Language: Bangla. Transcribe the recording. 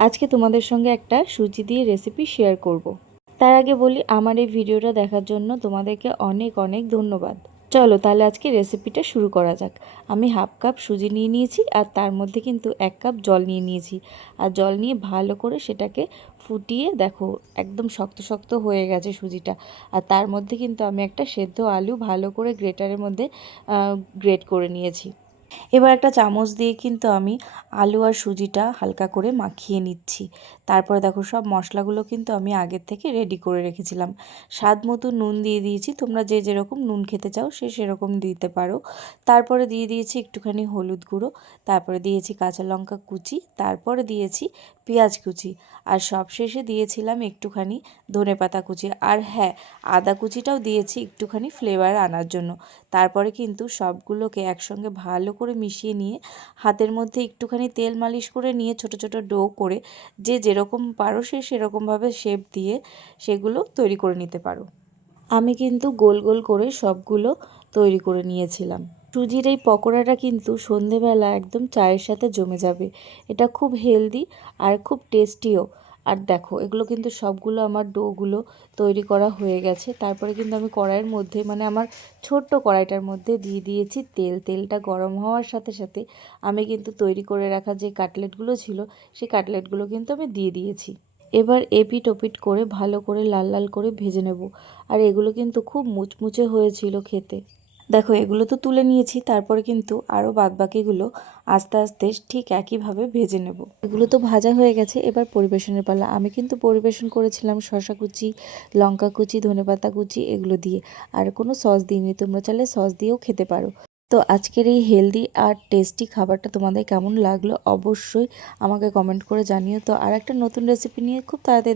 আজকে তোমাদের সঙ্গে একটা সুজি দিয়ে রেসিপি শেয়ার করব। তার আগে বলি, আমার এই ভিডিওটা দেখার জন্য তোমাদেরকে অনেক অনেক ধন্যবাদ। চলো তাহলে আজকে রেসিপিটা শুরু করা যাক। আমি হাফ কাপ সুজি নিয়ে নিয়েছি, আর তার মধ্যে কিন্তু 1 কাপ জল নিয়ে নিয়েছি। আর জল নিয়ে ভালো করে সেটাকে ফুটিয়ে দেখো একদম শক্ত শক্ত হয়ে গেছে সুজিটা। আর তার মধ্যে কিন্তু আমি একটা সেদ্ধ আলু ভালো করে গ্রেটারের মধ্যে গ্রেট করে নিয়েছি। এবার একটা চামচ দিয়ে কিন্তু আমি আলু আর সুজিটা হালকা করে মাখিয়ে নিচ্ছি। তারপরে দেখো সব মশলাগুলো কিন্তু আমি আগের থেকে রেডি করে রেখেছিলাম। স্বাদ মতো নুন দিয়ে দিয়েছি, তোমরা যে যেরকম নুন খেতে চাও সে সেরকম দিতে পারো। তারপরে দিয়ে দিয়েছি একটুখানি হলুদ গুঁড়ো, তারপরে দিয়েছি কাঁচা লঙ্কা কুচি, তারপরে দিয়েছি পেঁয়াজ কুচি, আর সবশেষে দিয়েছিলাম একটুখানি ধনেপাতা কুচি। আর হ্যাঁ, আদা কুচিটাও দিয়েছি একটুখানি ফ্লেভার আনার জন্য। তারপরে কিন্তু সবগুলোকে একসঙ্গে ভালো করে মিশিয়ে নিয়ে হাতের মধ্যে একটুখানি তেল মালিশ করে নিয়ে ছোট ছোট ডো করে যে যেরকম পারো সে সেরকমভাবে শেপ দিয়ে সেগুলো তৈরি করে নিতে পারো। আমি কিন্তু গোল গোল করে সবগুলো তৈরি করে নিয়েছিলাম। সুজির এই পকোড়াটা কিন্তু সন্ধেবেলা একদম চায়ের সাথে জমে যাবে। এটা খুব হেলদি আর খুব টেস্টিও। আর দেখো এগুলো কিন্তু সবগুলো আমার ডোগুলো তৈরি করা হয়ে গেছে। তারপরে কিন্তু আমি কড়াইয়ের মধ্যে, মানে আমার ছোট্ট কড়াইটার মধ্যে দিয়ে দিয়েছি তেল। তেলটা গরম হওয়ার সাথে সাথে আমি কিন্তু তৈরি করে রাখা যে কাটলেটগুলো ছিল সেই কাটলেটগুলো কিন্তু আমি দিয়ে দিয়েছি। এবার এপিট ওপিট করে ভালো করে লাল লাল করে ভেজে নেব। আর এগুলো কিন্তু খুব মুচমুচে হয়েছিল খেতে। দেখো এগুলো তো তুলে নিয়েছি, তারপরে কিন্তু আরও বাদবাকিগুলো আস্তে আস্তে ঠিক একইভাবে ভেজে নেব। এগুলো তো ভাজা হয়ে গেছে, এবার পরিবেশনের পালা। আমি কিন্তু পরিবেশন করেছিলাম শসা কুচি, লঙ্কা কুচি, ধনেপাতা কুচি এগুলো দিয়ে। আর কোনো সস দিইনি, তোমরা চাইলে সস দিয়েও খেতে পারো। তো আজকের এই হেলদি আর টেস্টি খাবারটা তোমাদের কেমন লাগলো অবশ্যই আমাকে কমেন্ট করে জানিও। তো আর একটা নতুন রেসিপি নিয়ে খুব তাড়াতাড়ি